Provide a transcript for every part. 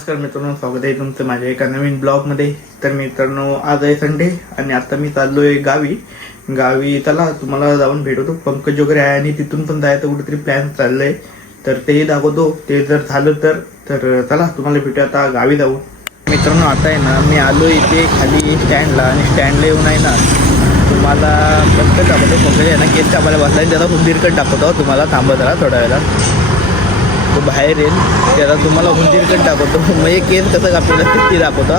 नमस्कार मित्रांनो, स्वागत आहे तुमचं माझ्या एका नवीन ब्लॉगमध्ये. तर मित्रांनो, आज आहे संडे आणि आता मी चाललोय गावी. चला तुम्हाला जाऊन भेटवतो. पंकज वगैरे आहे आणि तिथून पण जायचं कुठेतरी प्लॅन चाललंय, तर तेही दाखवतो. ते जर झालं तर चला तुम्हाला भेटू आता गावी जाऊ. मित्रांनो, आता आहे ना मी आलो इथे खाली स्टँडला आणि स्टँडला येऊन आहे ना तुम्हाला पंकज दाखवतो. पंकज आहे ना केस कापायला बसला आणि त्याला हुंदीरकट दाखवतो. तुम्हाला थांबत राहा थोड्या वेळेला, तो बाहेर येईल. त्याला तुम्हाला हुंदीरकट दाखवतो. म्हणजे केस कसं कापलेलं ते दाखवतो.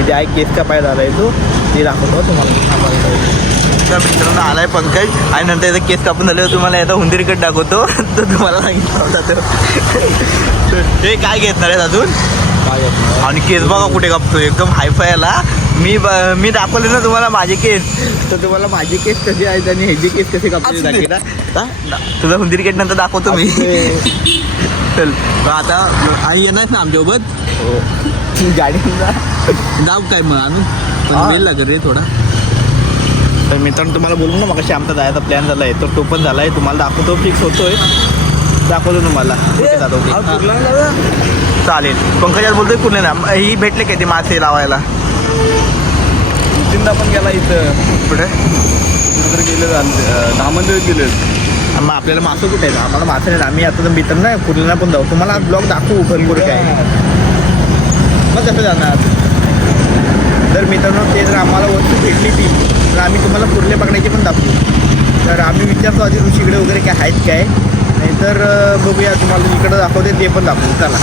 इथे आहे केस कापायला आला आहे तो, ते दाखवतो तुम्हाला. तर मित्रांनो आलाय पंकज आणि नंतर याचा केस कापून झाल्यावर तुम्हाला याचा हुंदीरकट दाखवतो. तर तुम्हाला सांगितलं जातं हे काय घेतणार आहे अजून काय घेतणार. आणि केस बघा कुठे कापतो, एकदम हायफाय आला. मी दाखवले ना तुम्हाला माझे केस, तर तुम्हाला माझे केस कसे आहेत आणि ह्याचे केस कसे कापले दाखवले ना. तुझा हुंदीरकट नंतर दाखवतो मी. चल आता आई येणार ना आमच्यासोबत. हो गाडीला जाऊ काय मग आम्ही वेळ लागेल रे थोडा. तर मित्रांनो तुम्हाला बोलू ना मग आमचा जायचा प्लॅन झाला आहे, तर तो पण झाला आहे. तुम्हाला दाखवतो, फिक्स होतोय, दाखवतो तुम्हाला. चालेल. पंकजात बोलतोय कुठले ना ही भेटले काय ते मासे लावायला. तीनदा पण गेला इथं कुठे कुठेतरी गेले धामंदिर गेले. मग आपल्याला मासं कुठे आहे? आम्हाला मासं नाही. आम्ही आता तर मित्र ना कुर्ल्याला पण जाऊ. तुम्हाला ब्लॉग दाखवू भरपूर काय. मग कसं जाणार? तर मित्रांनो ते जर आम्हाला वस्तू भेटली ती तर आम्ही तुम्हाला कुर्ले बघण्याची पण दाखवू. तर आम्ही विचारतो आधी ऋषीकडे वगैरे काय आहेत काय, नाहीतर बघूया तुम्हाला इकडं दाखवते ते पण दाखवू. चला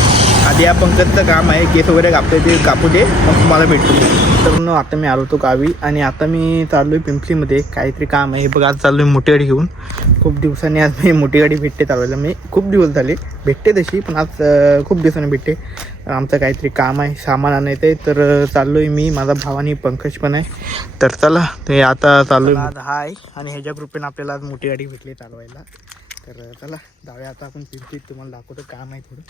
आधी या पंकजचं काम आहे, केस वगैरे कापते ते कापू दे, मग तुम्हाला भेटतो. तर आता मी आलो होतो गावी आणि आता मी चाललो आहे पिंपलीमध्ये. काहीतरी काम आहे. हे बघा आज चाललो आहे मोठी गाडी घेऊन. खूप दिवसांनी आज मी मोठी गाडी भेटते चालवायला. मी खूप दिवस झाले भेटते तशी, पण आज खूप दिवसांनी भेटते. आमचं काहीतरी काम आहे, सामान आणायचं आहे, तर चाललो आहे मी, माझा भाव आणि पंकज पण आहे. तर चला ते आता चाललो आहे. आज हाय आणि ह्याच्या ग्रुपने आपल्याला आज मोठी गाडी भेटली चालवायला. तर चला जाऊया आता आपण पिंपलीत. तुम्हाला दाखवतो काम आहे थोडं.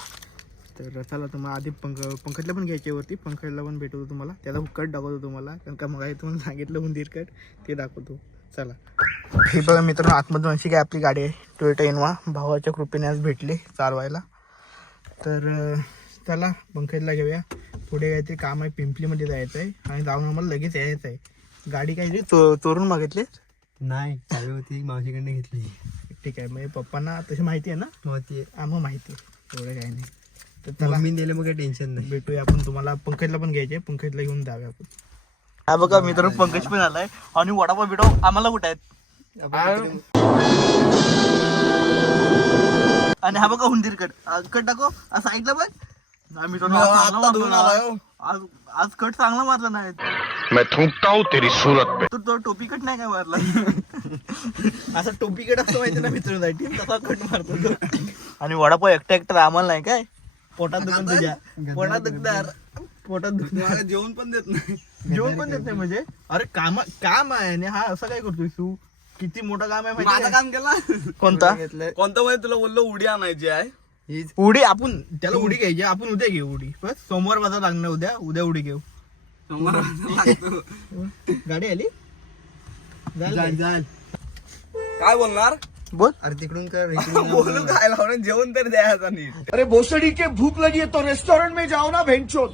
तर चला तुम्हाला आधी पंकजला पण घ्यायच्या वरती, पंकजला पण भेटवतो तुम्हाला. त्याला कट दाखवतो तुम्हाला, कारण का मग तुम्हाला सांगितलं हुंदीरकट ते दाखवतो. चला हे बघा मित्रांनो, आतमधून अशी काय आपली गाडी आहे टोयोटा इनोवा. भावाच्या कृपेने आज भेटले चालवायला. तर चला पंकजला घेऊया. पुढे काहीतरी काम आहे, पिंपलीमध्ये जायचं आहे आणि जाऊन आम्हाला लगेच यायचं आहे. गाडी काहीतरी चोरून मागितली नाही चालू होती, मावशीकडनं घेतली. ठीक आहे. म्हणजे पप्पांना तशी माहिती आहे ना. होती मग माहिती आहे, एवढं काही नाही. तर चला मी दिलं मग टेन्शन नाही. भेटूया आपण. तुम्हाला पंकजला पण घ्यायचे, पंकजला घेऊन जाऊया आपण. हा बघा मित्रांनो पंकज पण आलाय आणि वडापाव बिडाव आम्हाला कुठे आहेत. आणि हा बघा हुंदीरकट कट टाको साईडला बघ. आज कट चांगला मारला नाही. मैं थूकता हूँ तेरी सूरत पे. तो टोपी कट नाही काय मारला. असं टोपी कट असतो माहिती ना मित्रांसाठी, तसा कट मारतो तो. आणि वडापाव एकटा आम्हाला नाही काय. पोटात दुखून तुझ्या पोटात दुखणार, पोटात दुखणार. जेवण पण देत नाही. जेवण पण देत नाही म्हणजे. अरे काम आहे आणि हा असं काय करतोय तू. किती मोठं काम आहे माझं माहिती. काम केला कोणता कोणतं म्हणजे तुला बोललो उडी आणायची आहे. उडी. आपण त्याला उडी घ्यायची. आपण उद्या घेऊ उडी. बस सोमवार माझा लागणार. उद्या उडी घेऊ. गाडी आली काय बोलणार. बोल. अरे तिकडून कर बोलू काय लावणार. जेवण तर द्यायचा नाही. अरे भोसड़ी के भूख लगी है तो रेस्टोरेंट में जाओ ना भेंचोद.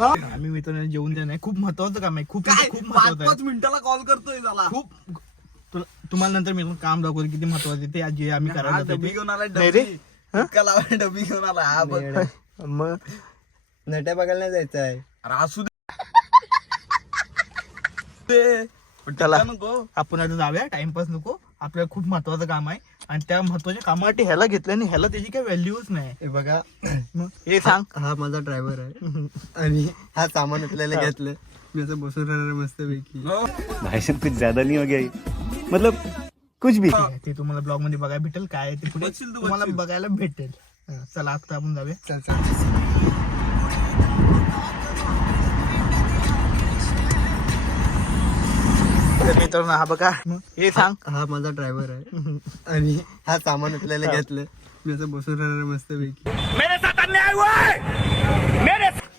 आम्ही मित्रांनो जेवण द्या नाही. खूप महत्वाचं काम आहे. खूप महत्वाचं 5 मिनिटाला कॉल करतोय त्याला. खूप. तुम्हाला नंतर मी काम दाखवतो किती महत्वाचं ते आज जे आम्ही करायला डबी घेऊन आला. नाही रे. डबी घेऊन आला. हा बघ मग नट्या बघायला नाही जायचं आहे. अरे असू दे. चला आपण आता जाऊया. टाइमपास नको. आपल्याला खूप महत्वाचं काम आहे आणि त्या महत्वाच्या कामासाठी ह्याला घेतलं आणि ह्याला त्याची काही व्हॅल्यूच नाही. हे बघा मग हे सांग. हा माझा ड्रायव्हर आहे आणि हा सामान आपल्याला घेतलं. मी असं बसून राहणार मस्त पैकी. भाई साहब कुछ ज्यादा नहीं हो गया मतलब कुछ भी. ते तुम्हाला ब्लॉग मध्ये बघायला भेटेल. काय ते पुढे तुम्हाला बघायला भेटेल. चला आता आपण जाऊया. चल मित्रांनो हा बघा. हे सांग. हा माझा ड्रायव्हर आहे आणि हा सामान आपल्याला घेतलं. मी असं बसून राहणार मस्त पैकी.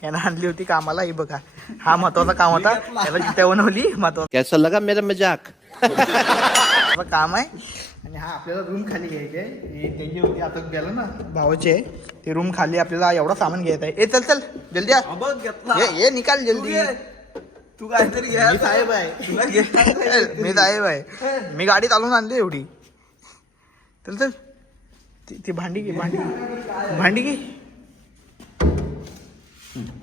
यानं आणली होती कामाला. ही बघा हा महत्वाचा काम होता. त्याला जिथे बनवली महत्वाचं कैसा लगा मेरा मजाक. काम आहे. आणि हा आपल्याला रूम खाली घ्यायची आहे. त्याची होती आता गेलं ना भावाची आहे ते रूम खाली आपल्याला एवढा सामान घ्यायचं आहे. ए चल चल जल्दी आ. ये निकाल जल्दी. तू काहीतरी घ्या. मी साहेब आहे. मी साहेब आहे. मी गाडी चालवून आणली एवढी. चल चल ती भांडी घे भांडी घे.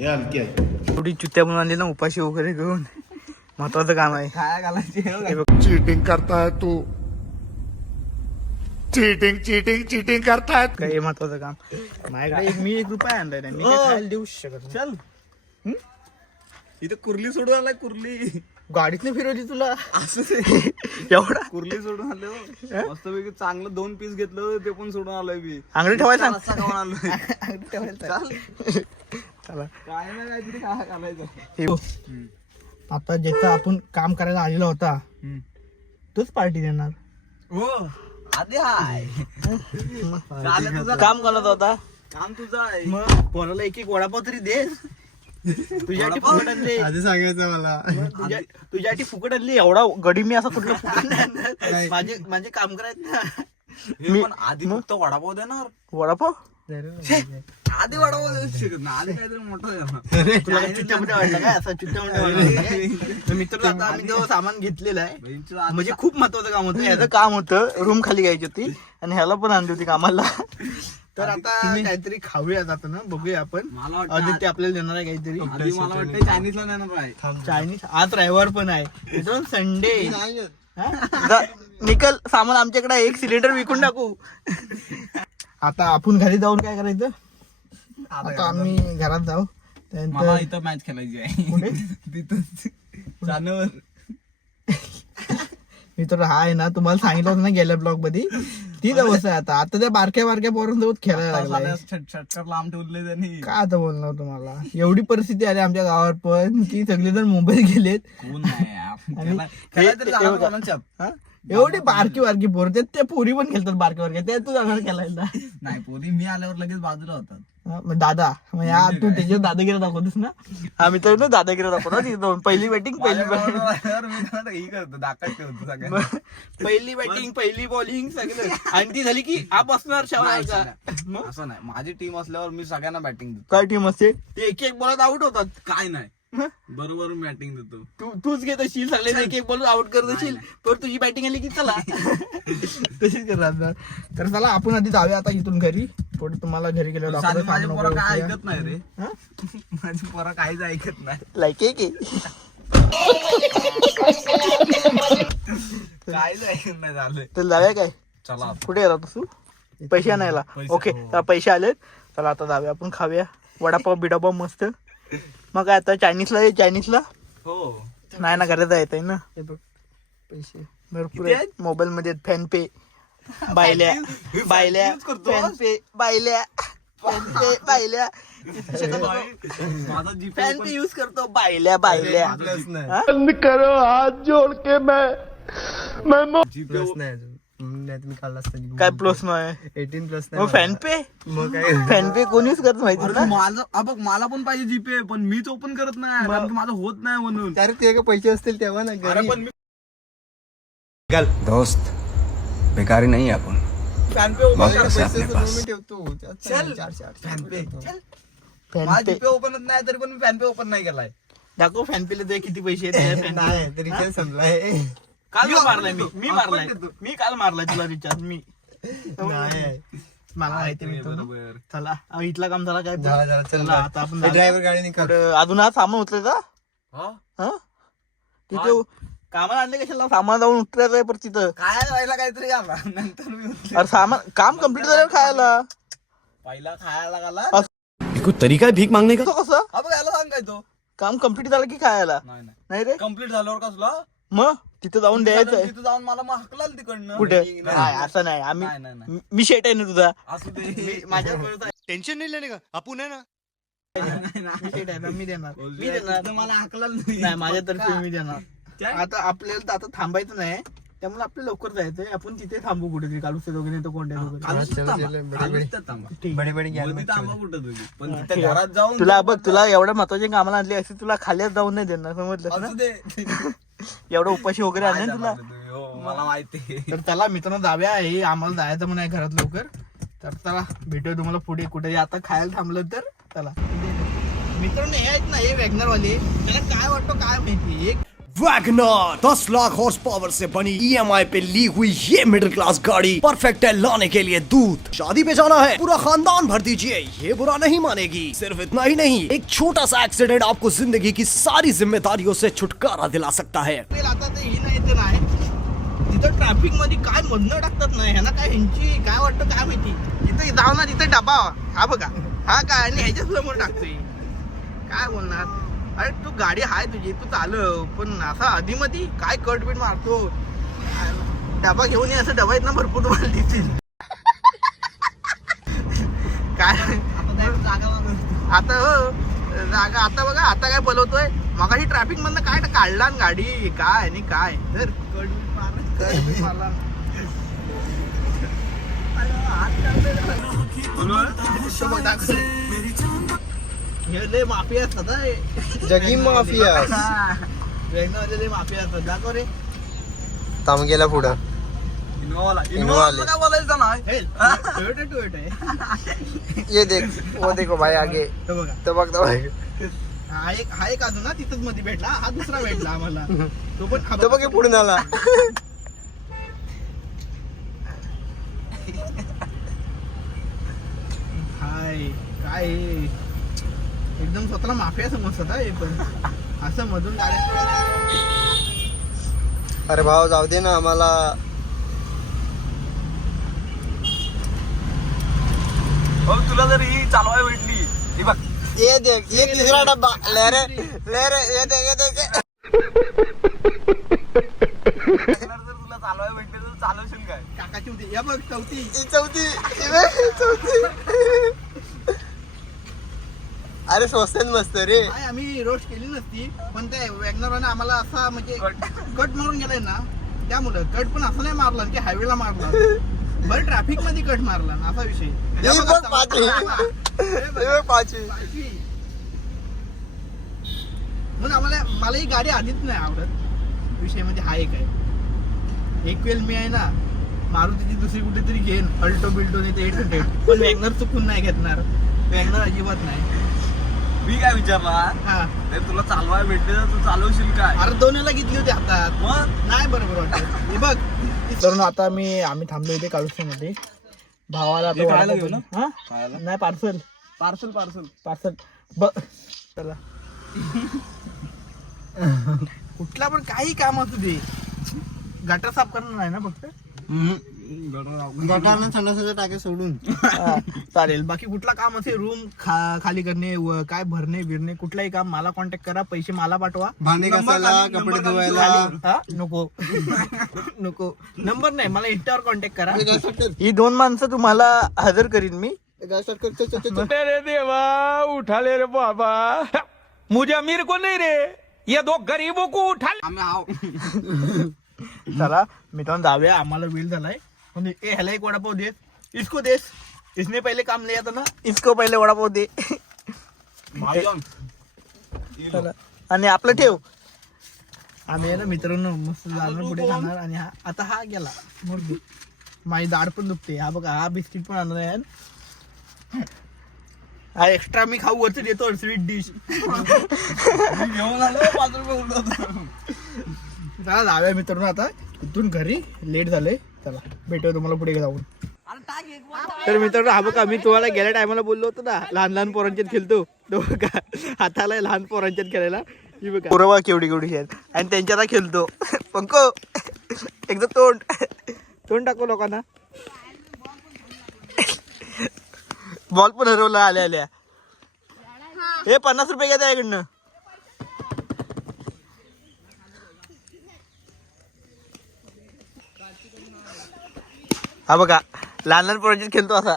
एवढी चुत्या बनवून आणली ना उपाशी वगैरे घेऊन. महत्वाचं काम आहे. खाया घालायची चीटिंग करता है तू चीटिंग करता है काय महत्वाचं काम. माझ्याकडे मी 1 रुपया आणलाय नाही मी काय खायला देऊ शकत नाही. चल इथं कुर्ली सोडून आलाय. कुर्ली गाडीतनं फिरवली तुला असं एवढा कुर्ली सोडून आले मस्तपैकी चांगलं 2 पीस घेतलं ते पण सोडून आलोय मी. अंगडी ठेवायला सांग. रस्सा खाऊन आलोय. अंगडी ठेवायला सांग. चला काय ना काहीतरी काय घालायचं. हे बघ. आता ज्याचा आपण काम करायला आलेला होता तोच पार्टी देणार. हो आधी हाय तुझं काम करत होता काम तुझं आहे. मग कोणाला एक वडापाव तरी दे. तुझ्यासाठी फुकट आणले. आधी सांगायचं मला. तुझ्यासाठी फुकट आणली. एवढा गडी मी असा कुठलं फुकट नाही आणणार. माझे काम करायचं ना. मी पण आधी फक्त वडापाव देणार. वडापाव आधी वडापाव देऊ शकत ना. आधी काहीतरी मोठं देणार. तुला काय चुट्ट्या मोठ्या वाटलं काय असं चुट्ट्या मोठ्या वाटलं. मित्र आता आम्ही तो सामान घेतलेलं आहे. म्हणजे खूप महत्वाचं काम होतं. ह्याचं काम होतं रूम खाली घ्यायची होती आणि ह्याला पण आणली होती कामाला. तर आता काहीतरी खाऊया जातं ना बघूया आपण. मला वाटतं आदित्य आपल्याला देणार आहे काहीतरी. आधी मला वाटतं चायनीजला देणार आहे. चायनीज आज रविवार पण आहे. मित्रांनो संडे निकल सामान आमच्याकडे 1 सिलेंडर विकून टाकू. आता आपण घरी जाऊन काय करायचं. आता आम्ही घरात जाऊ. मला त्यानंतर इथं मॅच खेळायची आहे. कुठे तिथं जानवर मित्र हा आहे ना तुम्हाला सांगितलं होतं ना गेल्या ब्लॉग मध्ये तीच अवस्था आहे. आता त्या बारक्या पोरांसोबत खेळायला लागलाय. छटछट लांब ठेवले त्यांनी. काय आता बोलणार तुम्हाला. एवढी परिस्थिती आली आमच्या गावात पण की सगळेजण मुंबईत गेलेत. कोण नाही आपण आणि खेळायला तरी हे जाणार बघा. कोणाच्या? हा? एवढी बारकी पोर त्या पोरी पण खेळतात बारक्या ते तू जाणार खेळायला. नाही पोरी मी आल्यावर लगेच बाजूला होतात. हा, मग दादा मग या तू त्याच्यावर दादागिरी दाखवतोस ना. आम्ही तर ना दादागिरी दाखवतो तिथं. पहिली बॅटिंग मी त्यांना ही करतो दाखवत ठेवतो सगळ्यांना. पहिली बॅटिंग पहिली बॉलिंग सगळं आणि ती झाली की हा बसणार शाळा. मग असं नाही माझी टीम असल्यावर मी सगळ्यांना बॅटिंग देतो. काय टीम असते ते एक बॉलात आउट होतात. काय नाही बरोबर बॅटिंग देतो. तूच घेत असशील सगळे एक बॉल आउट करत असशील तर तुझी बॅटिंग आली की चला तशीच करणार. तर चला आपण आधी जाऊया आता इथून घरी. थोडी तुम्हाला घरी गेल्यावर साधी माझी दाखवतो. पोरं काय ऐकत नाही रे. माझी पोरं काहीच ऐकत नाही. लाईक आहे की काहीच ऐकत नाही झालं. तर जाऊया काय. चला कुठे येतात तू पैसे आणायला. ओके तर पैसे आलेत. चला आता जाऊया आपण खाऊया वडापाव बिडापाव मस्त. मग काय आता चायनीजला हो नाही ना घरात येत आहे ना. हे बघ पैसे भरपूर आहेत मोबाईल मध्ये. फॅन पे बायल्या फॅन पे बायल्या माझा जीपे फॅन पे यूज करतो बायल्या प्लस नाही. करो हाथ जोड़ के मैं प्लस नाही अजून. नाही तुम्ही काढला असता. काय प्लस नाही 18 प्लस मग फॅन पे मग काय फॅन पे कोण यूज करत माहिती अरे ना. माझं बघ मला पण पाहिजे जीपे पण मीच ओपन करत नाही कारण की माझं होत नाही म्हणून. अरे ते पैसे असतील तेव्हा ना अरे पण मी दोस्त बेकारी नहीं है अपन फॅन पे पैसे अपने पास ठेवतो. चल फॅन पे फॅन माझा पे जीपे ओपनच नाही तरी पण मी फॅन पे ओपन नाही केलाय. दाखव फॅन पेला ते किती पैसे आहेत. तरी रिचार्ज संपलाय. काल मारलाय मी काल मारलाय तुला रिचार्ज मी. मला माहिती नाही बरोबर. चला इथला काम झाला काय. चला, चला आता आपण ड्रायव्हर गाडी निकाल. तर अजून आज सामान उचलायचा. हा? हा तिथे कामाला आणले कशाला सामान जाऊन उतरायचं आहे. पण तिथं काय व्हायला काहीतरी आला नंतर मी उठले. अरे सामान काम कम्प्लीट झाल्यावर खायला पहिला खायला लागला कोई तरीका है भीख मांगने का कसं कसं अब याला सांग काय तो. काम कम्प्लीट झालं की खायला. नाही नाही नाही रे कम्प्लीट झाल्यावर कसला मग तिथं जाऊन द्यायचंय. तिथं जाऊन मला मग हकलाल तिकडनं. कुठे नाही, नाही असं नाही. नाही, नाही, आम्ही नाही. मी शेट आहे ना तुझा. असू दे. मी माझ्या बरोबर टेंशन नहीं लेने का अपुन है ना मी शेट आहे ना मी देणार. मी देणार तिथं मला हकलाल नाही. नाही माझ्यातर्फे मी देणार. काय? आता आपल्याला तर आता थांबायचं नाही त्यामुळे आपल्याला लवकर जायचंय. आपण तिथे थांबू कुठेतरी कालूचे दोघे नाही तर कोणत्या दोघे. कालच थांबा. कालच तर थांबा. मध्ये थांबा कुठं तुम्ही. पण तिथे घरात जाऊन तुला बघ तुला एवढ्या महत्वाचे कामाला आणले असे तुला खाली जाऊन नाही देणार समजलं असू ना. दे. एवढं उपाशी वगैरे आणले ना तुला. तुम्ही, हो. मला माहिती. तर चला मित्रांनो जाऊया, हे आम्हाला जायचं म्हणून आहे घरात लवकर. तर चला भेटूया तुम्हाला पुढे कुठे आता खायला थांबलं तर. चला मित्रांनो हे आहेत ना हे वॅगनर वाले, त्याला काय वाटतं काय माहिती. एक वैगनर 10 लाख हॉर्स पावर से बनी EMI पे ली हुई ये मिडिल क्लास गाड़ी परफेक्ट है लाने के लिए दूध. शादी पे जाना है पूरा खानदान भर दीजिए, ये बुरा नहीं मानेगी. सिर्फ इतना ही नहीं, एक छोटा सा एक्सीडेंट आपको जिंदगी की सारी जिम्मेदारियों से छुटकारा दिला सकता है. आता ते ही नाही तर नाही तिथं ट्रॅफिक मध्ये काय मधनं टाकतात नाही ह्यांना काय, ह्यांची काय वाटतं काय माहिती. तिथे जाऊ ना तिथे डबा हा बघा हा काय आणि ह्याच्या समोर टाकतोय. काय बोलणार, अरे तू गाडी हाय तुझी तू चालव, पण असा आधी मध्ये काय कट बीट मारतो. डबा घेऊन ये, असं डबा आहेत ना भरपूर तुम्हाला दिसतील. काय आता हो जागा आता बघा आता काय बोलवतोय. मगाशी ट्रॅफिक मधनं काय काढला ना गाडी काय आणि काय तर कट बीट मारला. हे माफिया असतात जगी माफिया. लय माफिया असतात. दाखव रे थांब गेला पुढं. इनोवा आले. काय बोलायचं नाही. टोयोटा आहे. ये देख वो देखो भाई आगे. तो बघा तो बघ तो भाई. हा एक अजून ना तिथंच मध्ये भेटला, हा दुसरा भेटला आम्हाला. तो पण तो बघ पुढून आला. हाय काय एकदम स्वतःला माफिया समजतात हा हे पण. असं मधून गाड्या. अरे भाऊ जाऊ दे ना आम्हाला. तुला जर ही चालवाय भेटली, हे बघ ये देख ये तीसरा डब्बा. ले रे ये देख. जर तुला चालवाय भेटली तर चालवशील काय? काकाची होती या बघ चौथी. चौथी. अरे स्वस्त मस्त रे. काय आम्ही रोस्ट केली नसती, पण ते वॅगनरने आम्हाला असा म्हणजे कट मारून गेलाय ना, त्यामुळं कट पण असं नाही मारला की हायवेला मारला, बरं ट्रॅफिक मध्ये कट मारला ना, असा विषय. हे बघ पाचवी. मग मला ही गाडी आधीच नाही आवडत. विषय म्हणजे हा एक आहे. एक वेळ मी आहे ना मारुतीची दुसरी कुठेतरी घेईन, अल्टो बिल्टो नाही ते 800, पण वॅगनर चुकून नाही घेतणार. वॅगनर अजिबात नाही. मी काय विचारला, हा तुला चालवाय भेटले तर तू चालवशील काय? अरे दोन्हीला घेतली होती हातात, मग नाही बरोबर वाटत. हे बघ तर आता आम्ही थांबलो इथे कालुस्थामध्ये. भावाला आता खायला घेऊ ना? हा? खायला? नाही पार्सल पार्सल बघ चला. कुठला पण काही काम असू दे, गटर साफ करणार नाही ना फक्त. गटारनं संडासाच्या टाके सोडून. हा, चालेल. बाकी कुठला काम असेल, रूम खाली करणे काय भरणे बिरणे, कुठलाही काम मला कॉन्टॅक्ट करा. पैसे मला पाठवा. भांडे घासायला, कपडे धुवायला. हा? नको नको नंबर नाही, मला इंस्टावर कॉन्टॅक्ट करा. ही 2 माणसं तुम्हाला हजर करीन मी. तेरे देवा उठा ले रे बाबा, मुझे अमीर को नहीं रे, ये 2 गरीबों को उठा ले. चला मित्रांनो जाऊया, आम्हाला वेळ झालाय. म्हणजे ह्याला एक वडापाव दे, इसको देस, इसने पहिले काम लिया था ना, इसको पहिले वडापाव दे. चला आणि आपलं ठेव. आम्ही आहे ना मित्रांनो मस्त जाणार पुढे जाणार. आणि आता हा गेला मुर्गी, माझी दाढ पण दुखते. हा बघा हा बिस्किट पण आणणार आहे. हा एक्स्ट्रा मी खाऊ वरती देतो स्वीट डिश. घेऊन आलो 5 रुपये. चला जाऊया मित्रांनो, आता इथून घरी लेट झालंय. चला भेटूया तुम्हाला पुढे जाऊन. तर मित्रांनो हा बघा, मी तुम्हाला गेल्या टायमाला बोललो होतो ना लहान पोरांच्यात खेळतो, तो बघा हाताला लहान पोरांच्यात खेळायला. ही बघा पोरवा केवढी केवढी आहेत आणि त्यांच्यात खेळतो. पंको एकदा तोंड टाकू लोकांना. बॉल पण हरवला आल्या. हे 50 रुपये घ्या त्याकडनं. हा बघा लहान पोरांच्यात खेळतो असा.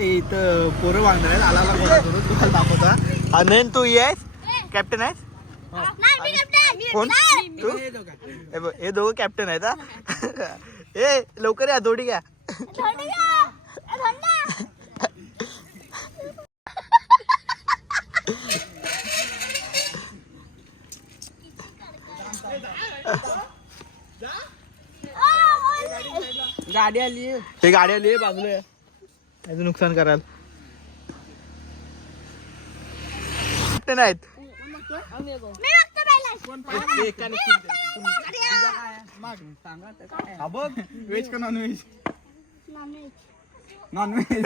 इथं पोरं मागणार आहेत. आला करून तुम्हाला दाखवता. अनंत तू येस कॅप्टन आहेस कोण तू? हे दोघं कॅप्टन आहेत. हा ए लवकर या, थोडी घ्या. गाडी आली हे गाडी आली आहे बाजूला या. याचं नुकसान कराल ते नाहीत व्हेज का नॉनव्हेज नॉनव्हेज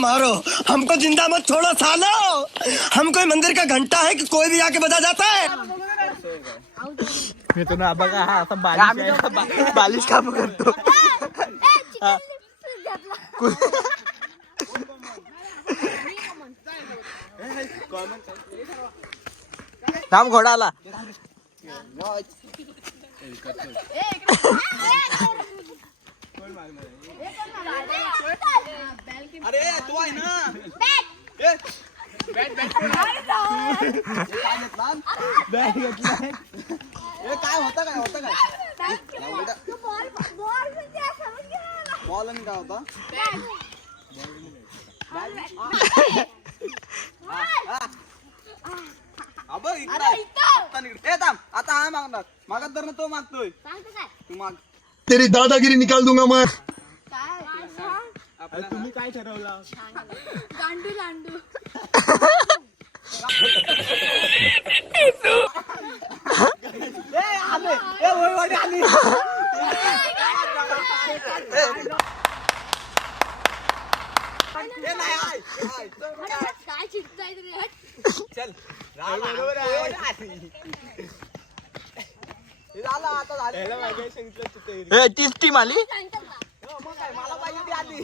मारो हमको जिंदा मत छोड़ो सालो। हम कोई मंदिर का घंटा है कि कोई भी आके बजा जाता है। मी तो ना बघा हा असा बालिश काम करतो. थांब घोडा आला. अरे तू आहे ना काय होतं काय बॉल आणि काय होता आता हा मागणार मागत तर ना तो मागतोय तू माग तेरी दादागिरी निकाल दूंगा मैं। तुम्ही काय ठरवलं गांडू गांडू काय चिडताय रे चल तीच टीम आली. मला पाहिजे ती आली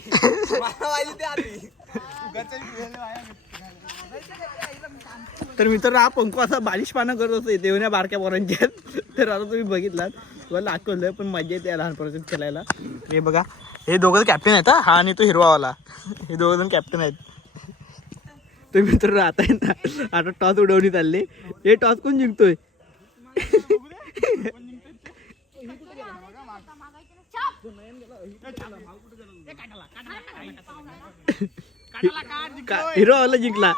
मला पाहिजे ती आली तर मित्रांनो हा पंखू असा बालिशपणा करत असतो देवण्या बारक्या पोरांच्या. तर आता तुम्ही बघितलात तुम्हाला दाखवलं पण मजा येते या लहानपणापासून खेळायला. हे बघा हे दोघं कॅप्टन आहेत हा आणि तो हिरवावाला हे दोघं जण कॅप्टन आहेत. तर मित्रांनो आता आहे ना आता टॉस उडवणी चालले. हे टॉस कोण जिंकतोय हिरोवाला जिंकला.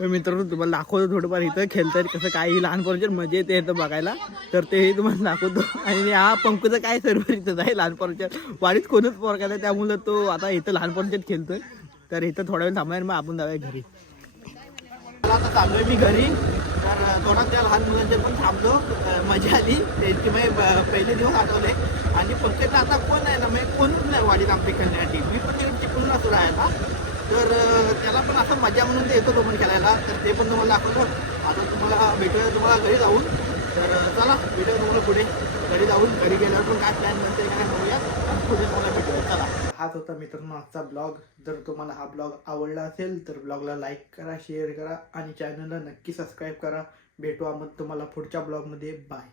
मित्रांनो तुम्हाला दाखवतो थोडंफार इथं खेळतात कसं काही लहानपणाच्या मजा येते इथं बघायला. तर ते तुम्हाला दाखवतो. आणि हा पंकूचं काय सर्व इथंच आहे लहानपणाच्या वाडीत कोणच पोर केला त्यामुळे तो आता इथं लहानपणाच्यात खेळतोय. तर इथं थोडा वेळ थांबायला मग आपण जाऊया घरी. आता चाललोय मी घरी. तर थोडा त्या लहान मुलांचे पण थांबलो मजा आली त्यांची मग पहिले दिवस आठवले. आणि पंकजला आता कोण आहे ना मग कोणच नाही वाडीत आमचे खेळण्यासाठी. मी पण तिकडे चिपळून असतो राहायला. तर त्याला पण असं मजा म्हणून ते येतो तो पण खेळायला. तर ते पण तुम्हाला दाखवतो. आता तुम्हाला भेटूया तुम्हाला घरी जाऊन. तर चला भेटूया तुम्हाला पुढे घरी जाऊन. घरी गेल्यावर पण काय प्लॅन बनते काय बघूया पुढे तुम्हाला भेटूया. चला हाच होता मित्रांनो आजचा ब्लॉग. जर तुम्हाला हा ब्लॉग आवडला असेल तर ब्लॉगला लाईक करा शेअर करा आणि चॅनलला नक्की सबस्क्राईब करा. भेटू मग तुम्हाला पुढच्या ब्लॉगमध्ये. बाय.